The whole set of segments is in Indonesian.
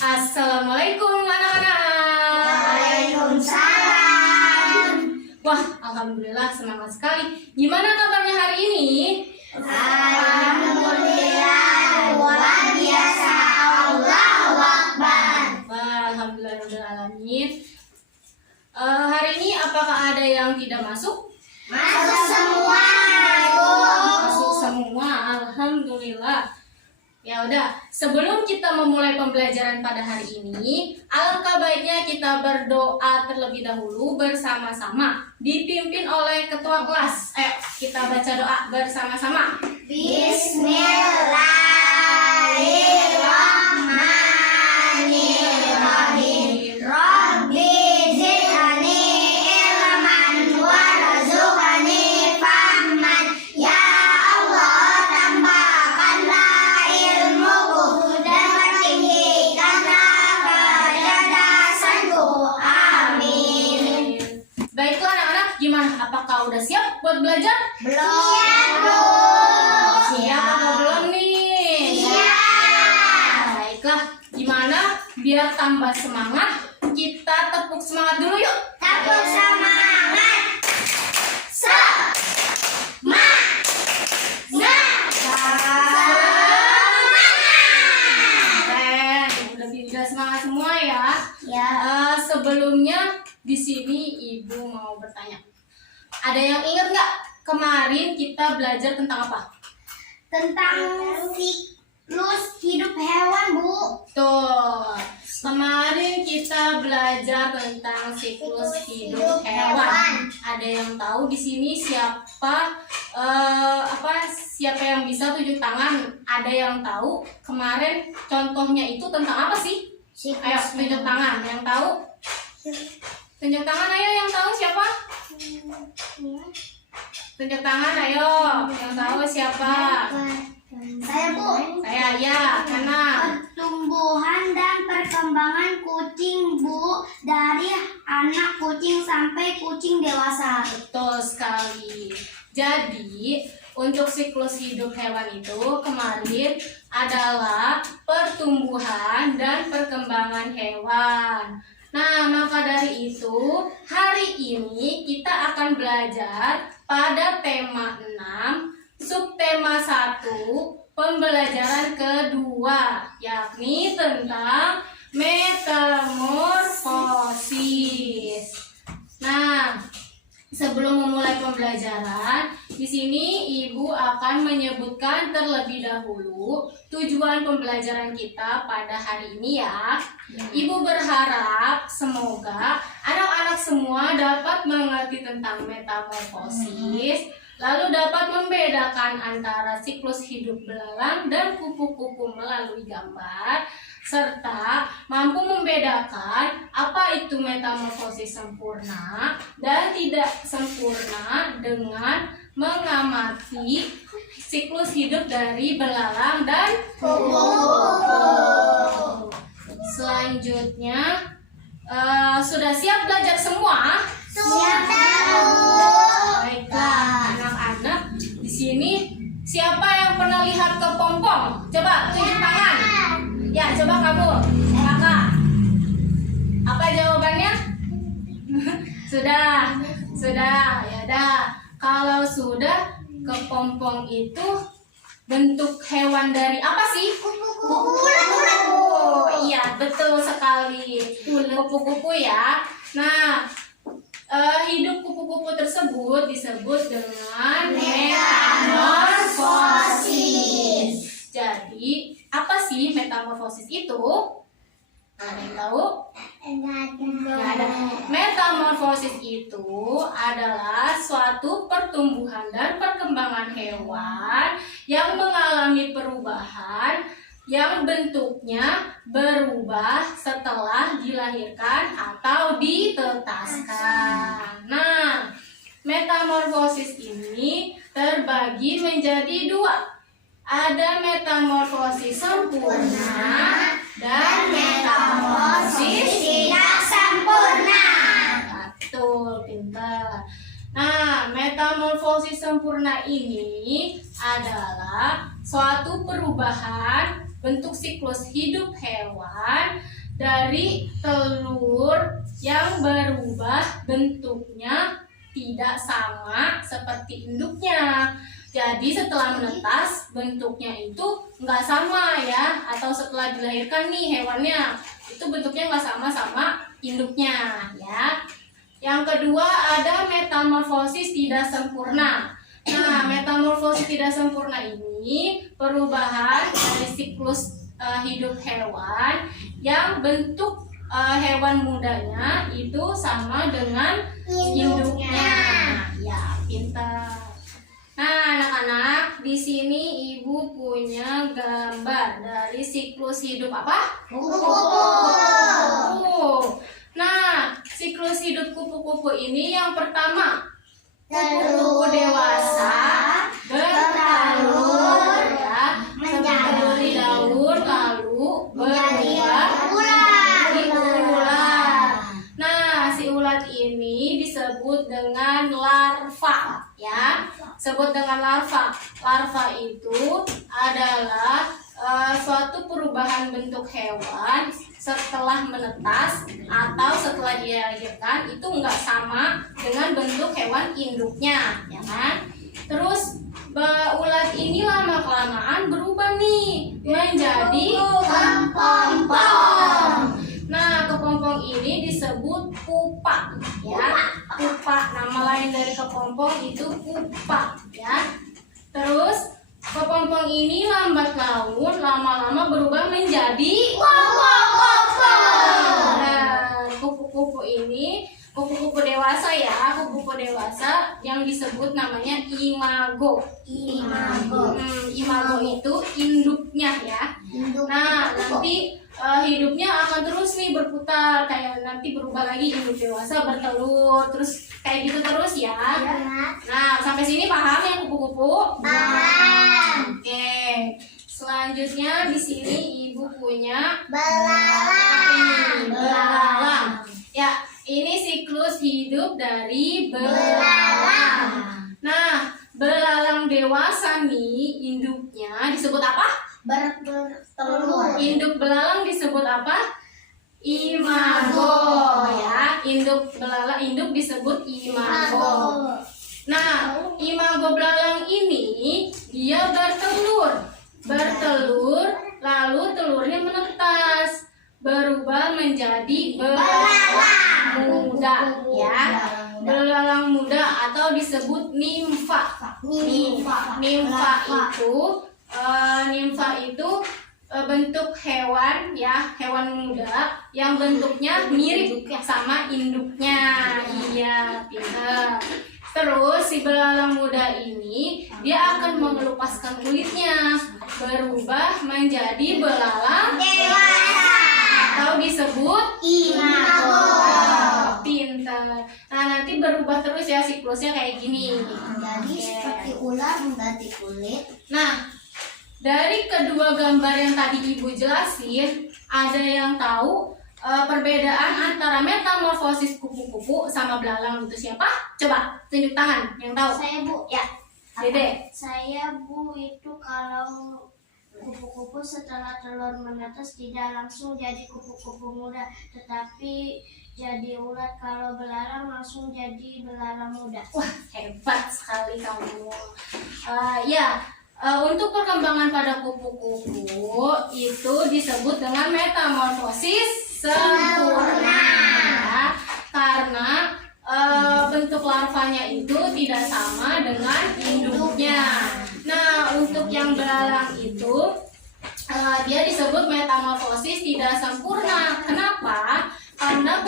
Assalamualaikum anak-anak. Waalaikumsalam. Wah, alhamdulillah semangat sekali. Gimana kabarnya hari ini? Alhamdulillah, luar biasa. Allahu Akbar. Wah, alhamdulillahirobbilalamin. Hari ini apakah ada yang tidak masuk? Masuk semua, Bu. Masuk semua, alhamdulillah. Ya udah, sebelum kita memulai pembelajaran pada hari ini, alangkah baiknya kita berdoa terlebih dahulu bersama-sama, dipimpin oleh ketua kelas. Ayo, kita baca doa bersama-sama. Bismillahirrahmanirrahim. Rabbi zidni ilman warzuqni fahman. Ya Allah, tambahkanlah ilmuku dan tinggikanlah kecerdasanku. Amin. Baiklah anak-anak, gimana? Apakah udah siap buat belajar? Belum. Siap atau belum nih? Siap. Baiklah, gimana? Biar tambah semangat, kita tepuk semangat dulu yuk. Tepuk semangat. Keren, udah semangat semua ya. Ya. Sebelumnya di sini ibu mau bertanya. Ada yang ingat nggak kemarin kita belajar tentang apa? Tentang siklus hidup hewan, Bu. Tuh, kemarin kita belajar tentang siklus hidup hewan. Ada yang tahu di sini siapa? Siapa yang bisa tunjuk tangan? Ada yang tahu kemarin contohnya itu tentang apa sih? Ayo tunjuk tangan. Yang tahu? Tunjuk tangan, ayo yang tahu siapa? Tunjuk tangan, ayo. Yang tahu siapa? Saya, Bu. Saya ya, karena Pertumbuhan dan perkembangan kucing, Bu, dari anak kucing sampai kucing dewasa. betul sekali. Jadi, untuk siklus hidup hewan itu kemarin adalah pertumbuhan dan perkembangan hewan. Nah, maka dari itu, hari ini kita akan belajar pada tema 6, subtema 1, pembelajaran kedua, yakni tentang metamorfosis. Nah, sebelum memulai pembelajaran, di sini Ibu akan menyebutkan terlebih dahulu tujuan pembelajaran kita pada hari ini ya. Ibu berharap semoga anak-anak semua dapat mengerti tentang metamorfosis, lalu dapat membedakan antara siklus hidup belalang dan kupu-kupu melalui gambar, serta mampu membedakan apa itu metamorfosis sempurna dan tidak sempurna dengan mengamati siklus hidup dari belalang dan kupu-kupu. Selanjutnya, sudah siap belajar semua? Siap, Bu. Baiklah, anak-anak di sini siapa yang pernah lihat kepompong? Coba tunjuk tangan. Ya, coba kamu, kakak. Apa jawabannya? Sudah. Ya dah. Kalau sudah, kepompong itu bentuk hewan dari apa sih? Ulat. Oh, iya, betul sekali. Kupu-kupu ya. Nah, hidup kupu-kupu tersebut disebut dengan metamorfosis. Jadi, apa sih metamorfosis itu? Ada yang tahu? Nggak ada. Metamorfosis itu adalah suatu pertumbuhan dan perkembangan hewan yang mengalami perubahan yang bentuknya berubah setelah dilahirkan atau ditetaskan. Nah, metamorfosis ini terbagi menjadi dua. Ada metamorfosis sempurna dan metamorfosis tidak sempurna. betul, pintar. Nah, metamorfosis sempurna ini adalah suatu perubahan bentuk siklus hidup hewan dari telur yang berubah bentuknya tidak sama seperti induknya. Jadi setelah menetas bentuknya itu nggak sama ya, atau setelah dilahirkan nih hewannya itu bentuknya nggak sama induknya ya. Yang kedua ada metamorfosis tidak sempurna. Nah, metamorfosis tidak sempurna ini perubahan dari siklus hidup hewan yang bentuk hewan mudanya itu sama dengan induknya. Ya, pintar. Nah, anak-anak, di sini Ibu punya gambar dari siklus hidup apa? Kupu-kupu. Nah, siklus hidup kupu-kupu ini yang pertama, kupu-kupu dewasa bertelur ya, menjadi daur lalu berubah menjadi ulat. Nah, si ulat ini disebut dengan larva ya. Sebut dengan larva. Larva itu adalah suatu perubahan bentuk hewan setelah menetas atau setelah dilahirkan itu nggak sama dengan bentuk hewan induknya, ya kan? Terus ulat ini lama kelamaan berubah nih menjadi kepompong. Nah, kepompong ini disebut pupa, ya. Pupa, nama lain dari kepompong itu pupa, ya. Terus kepompong ini lambat laun lama-lama berubah menjadi nah, kupu-kupu ini kupu-kupu dewasa ya, kupu-kupu dewasa yang disebut namanya imago. Imago itu induknya ya. Nah, nanti hidupnya akan terus nih berputar, kayak nanti berubah lagi induk dewasa bertelur, terus kayak gitu terus ya. Nah, sampai sini paham ya kupu-kupu? Paham. Oke. Selanjutnya di sini Ibu punya Belalang. belalang. Ya, ini siklus hidup dari belalang. Nah, belalang dewasa nih induknya disebut apa? Bertelur. Induk belalang disebut apa? Imago ya. Induk disebut imago. Nah, imago belalang ini dia bertelur lalu telurnya menetas berubah menjadi belalang muda ya. Belalang muda atau disebut nimfa. Nimfa itu bentuk hewan ya, hewan muda yang bentuknya mirip sama induknya. Iya, pintar. Terus si belalang muda ini dia akan melepaskan kulitnya berubah menjadi belalang Dewasa. atau disebut Imago. Pintar. Nah, nanti berubah terus ya siklusnya kayak gini. Jadi seperti ular mengganti kulit. Nah, dari kedua gambar yang tadi Ibu jelasin, ada yang tahu perbedaan antara metamorfosis kupu-kupu sama belalang itu siapa? Coba tunjuk tangan yang tahu. Saya Bu. Ya, Dede. Saya Bu, itu kalau kupu-kupu setelah telur menetas tidak langsung jadi kupu-kupu muda, tetapi jadi ulat. Kalau belalang langsung jadi belalang muda. Wah, hebat sekali kamu. Untuk perkembangan pada kupu-kupu itu disebut dengan metamorfosis sempurna ya, karena bentuk larvanya itu tidak sama dengan induknya. Nah, untuk yang belalang itu dia disebut metamorfosis tidak sempurna. Kenapa? Karena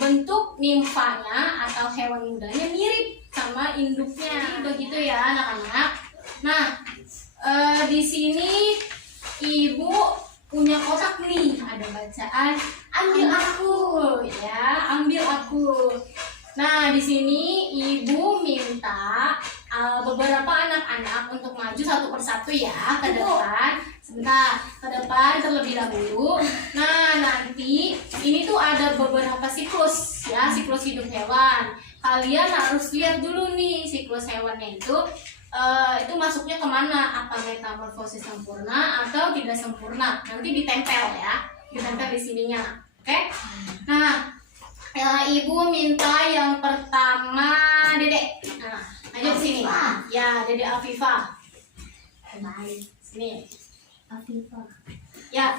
bentuk nimfanya atau hewan mudanya mirip sama induknya. Begitu ya anak-anak. Nah, di sini Ibu punya kotak nih, ada bacaan ambil aku ya, ambil aku. Nah, di sini Ibu minta beberapa anak-anak untuk maju satu persatu ya ke depan. Sebentar, ke depan terlebih dahulu. Nah, nanti ini tuh ada beberapa siklus ya, siklus hidup hewan. Kalian harus lihat dulu nih siklus hewannya itu masuknya kemana? Apa metamorfosis sempurna atau tidak sempurna? Nanti ditempel ya, ditempel di sininya. Oke? Nah, Ibu minta yang pertama Dedek. Nah, ayo ke sini. Ya, Dedek Afifah. Sini. Afifah. Ya,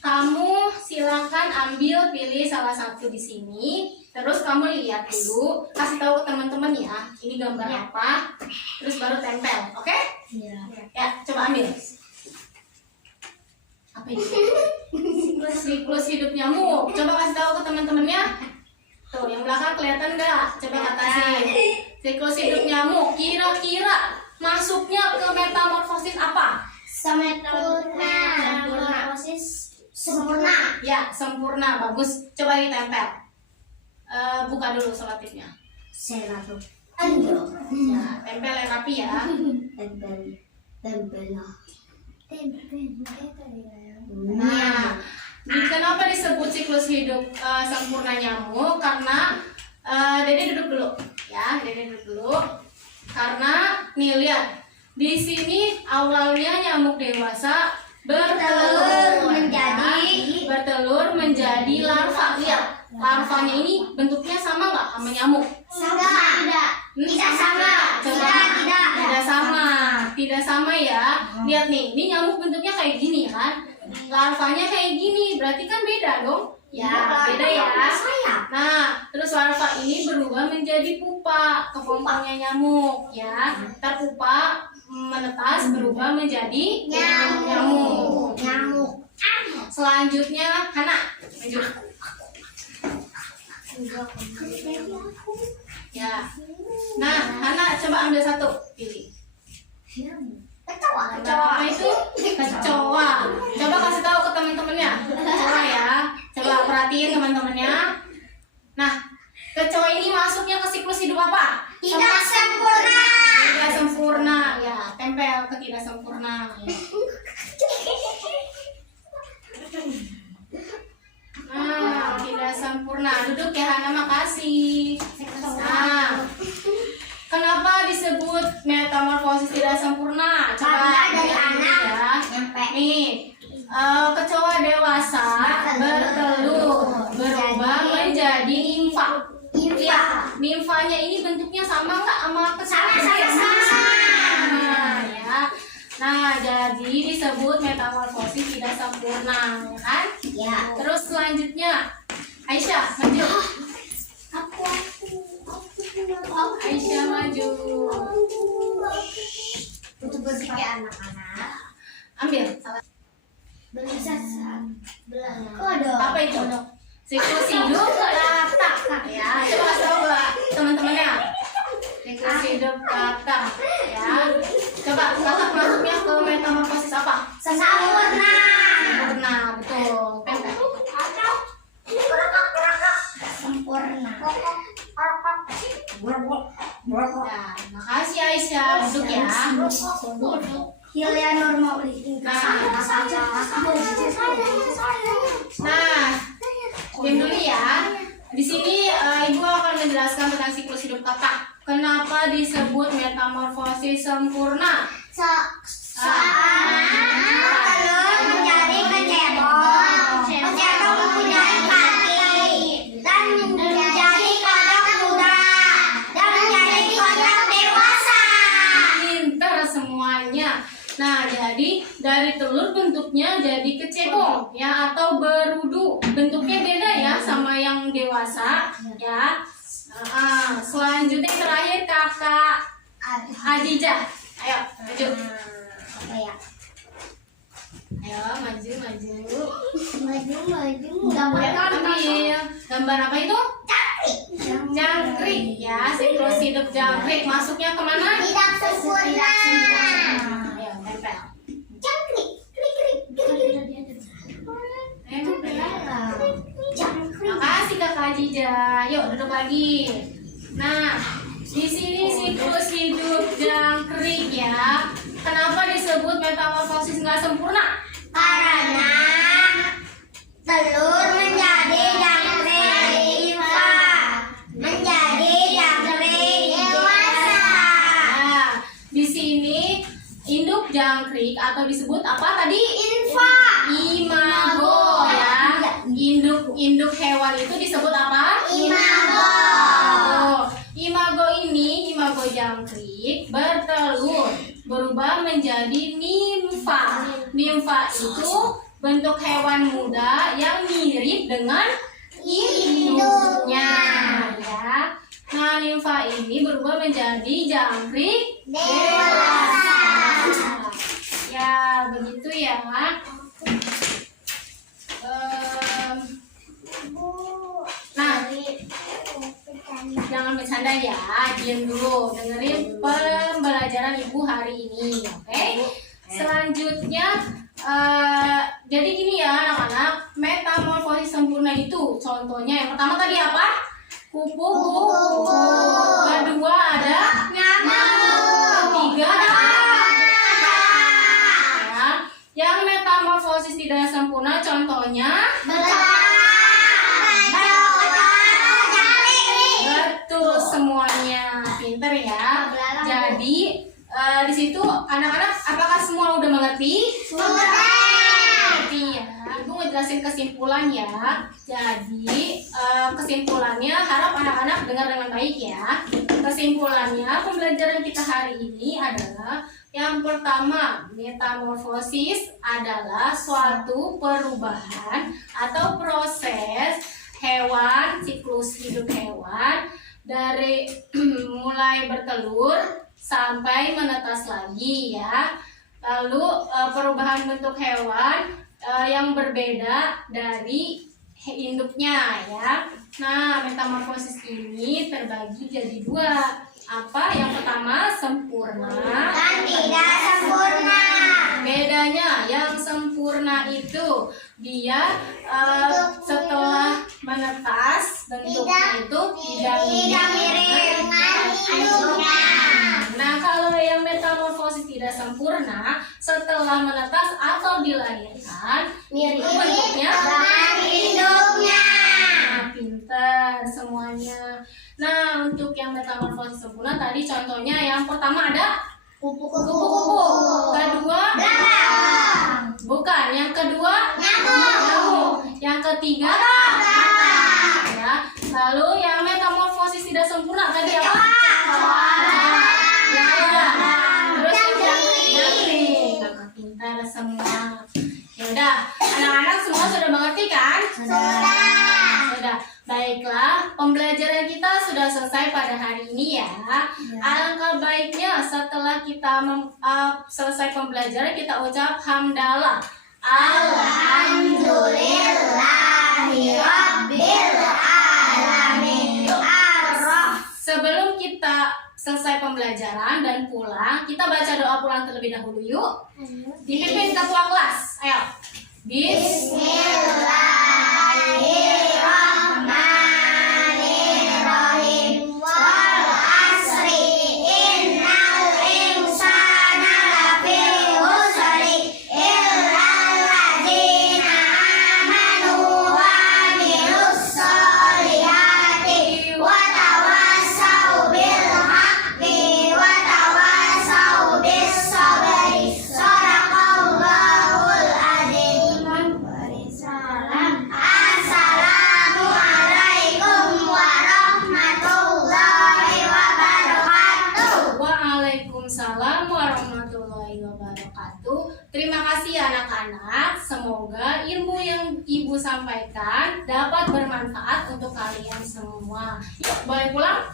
kamu silakan ambil pilih salah satu di sini. Terus kamu lihat dulu, kasih tahu ke teman-teman ya. Ini gambar apa? Terus baru tempel, oke? Iya. Ya, coba ambil. Apa itu? Siklus hidup nyamuk. Coba kasih tahu ke teman-temannya. Tuh, yang belakang kelihatan nggak? Coba katasin. Siklus hidup nyamuk. Kira-kira masuknya ke metamorfosis apa? Metamorfosis sempurna. Ya, sempurna. Bagus. Coba ditempel. Buka dulu selotipnya. Selalu. Ya, tempel yang rapi ya. Tempel. Nah, kenapa disebut siklus hidup sempurna nyamuk? Karena Dede duduk dulu, ya, Dede duduk dulu. Karena nih lihat, di sini awalnya nyamuk dewasa bertelur menjadi larva. Lihat, larvanya ini bentuknya sama nggak sama nyamuk? Tidak sama. Coba. Tidak sama ya. Lihat nih, ini nyamuk bentuknya kayak gini kan? Larvanya kayak gini, berarti kan beda dong? Ya, beda ya. Nah, terus larva ini berubah menjadi pupa, kepompongnya nyamuk ya. Ntar pupa menetas berubah menjadi nyamuk. Selanjutnya, Hana, maju. Ya. Nah, Hana coba ambil satu, pilih. Kecoa. Apa itu? Kecoa. Coba kasih tahu ke teman-temannya. Kecoa ya. Coba perhatiin teman-temannya. Nah, kecoa ini masuknya ke siklus hidup apa? Tidak sempurna. Tidak sempurna. Ya, tempel ke tidak sempurna. Nah, tidak sempurna. Duduk ya Hana, makasih. Nah, kenapa disebut metamorfosis tidak sempurna? Coba Karena dari lihat dulu anak ya. nyampe. Nih, kecoa dewasa bertelur berubah menjadi nimfa. Lihat, nimfanya ini bentuknya sama nggak sama kecoa? Sama. Nah, ya. Nah, jadi disebut metamorfosis tidak sempurna, ya kan? Ya. Terus selanjutnya, Aisyah maju. Aisyah maju. Untuk bersih anak-anak. Ambil. Kodok. Apa itu? Siklus hidup kata. Ya, coba kasih tahu ke teman-temannya. Siklus hidup kata. Ya. Coba kakak masuknya ke metamorfosis apa? Sempurna. Sempurna, betul. Tempel. Sempurna. Ya, makasih Aisyah. Duduk ya. Hilya normal. Nah, diam dulu ya. Di sini Ibu akan menjelaskan tentang siklus hidup kakak. Kenapa disebut metamorfosis sempurna? Saat telur menjadi kecebong, kecebong mempunyai kaki dan menjadi kodok muda dan menjadi kodok dewasa. Pinter semuanya. Nah, jadi dari telur bentuknya jadi kecebong ya atau berudu. Bentuknya beda ya sama yang dewasa ya. Selanjutnya yang terakhir kakak Adijah. Ayo, maju. Apa ya? Ayo, maju. Gambar Ambil. Gambar apa itu? Jangkrik ya, siklus hidup jangkrik. Masuknya kemana? Tidak sempurna. Ayo, tempel. Jangkrik. Makasih Kakak Jija. Yuk duduk lagi. Nah, di sini siklus hidup jangkrik ya. Kenapa disebut metamorfosis nggak sempurna? Karena telur menjadi jangkrik menjadi jangkrik dewasa. Nah, di sini induk jangkrik atau disebut apa tadi? Infa. Imago ya. Induk hewan itu disebut apa? Imago. Imago ini, imago jangkrik bertelur berubah menjadi nimfa. Nimfa itu bentuk hewan muda yang mirip dengan induknya ya. Nah, nimfa ini berubah menjadi jangkrik dewasa. Ya, begitu ya. Nah, jangan bercanda ya, diam dulu, dengerin pembelajaran ibu hari ini, oke? Selanjutnya, jadi gini ya anak-anak, metamorfosis sempurna itu contohnya yang pertama tadi apa? Kupu-kupu. Kedua ada nyamuk. Ketiga ya. Yang metamorfosis tidak sempurna contohnya betul semuanya. Pinter ya. Jadi di situ anak-anak apakah semua udah mengerti? Mengerti ya. Ibu mau jelasin kesimpulan ya. Jadi kesimpulannya harap anak-anak dengar dengan baik ya. Kesimpulannya pembelajaran kita hari ini adalah yang pertama, metamorfosis adalah suatu perubahan atau proses hewan, siklus hidup hewan dari mulai bertelur sampai menetas lagi ya. Lalu perubahan bentuk hewan yang berbeda dari induknya ya. Nah, metamorfosis ini terbagi jadi dua. Apa? Yang pertama sempurna Dan tidak sempurna. Bedanya yang sempurna itu dia setelah menetas bentuknya itu tidak mirip dengan induknya. Nah, kalau yang metamorfosis tidak sempurna setelah menetas atau dilahirkan Mirip bentuknya dengan induknya. Nah, pintar semuanya. Nah, untuk yang metamorfosis sempurna tadi contohnya yang pertama ada kupu-kupu. Kedua bukan, yang kedua nyamuk. Yang ketiga ya. Lalu yang metamorfosis tidak sempurna tadi apa? Terus jangkrik. Pintar semua. Ya udah, anak-anak semua sudah mengerti kan? Sudah. Baiklah, pembelajaran kita sudah selesai pada hari ini ya. Alangkah baiknya setelah kita selesai pembelajaran kita ucap hamdalah. Alhamdulillahirabbil alamin. Sebelum kita selesai pembelajaran dan pulang, kita baca doa pulang terlebih dahulu yuk. Dipimpin ketua kelas. Ayo. Bismillahirrahmanirrahim. Wal asri innal insana lafi khusri illal ladzina amanu wa amilus solihati wa tawassau bil haqqi wa tawassau bis sabri. Shadaqallahul adzim. Assalamualaikum warahmatullahi wabarakatuh. Waalaikumsalam warahmatullahi wabarakatuh. Terima kasih anak-anak. Semoga ilmu yang ibu sampaikan dapat bermanfaat untuk kalian semua. Yuk, boleh pulang?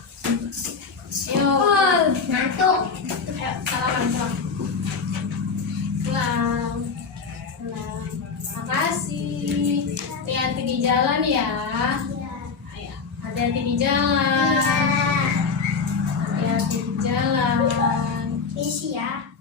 Yuk. Ngantuk. Ayo, salaman pulang. Pulang. Makasih. Hati-hati di jalan ya. Ayo, hati-hati di jalan. Hati-hati di jalan. Isi ya.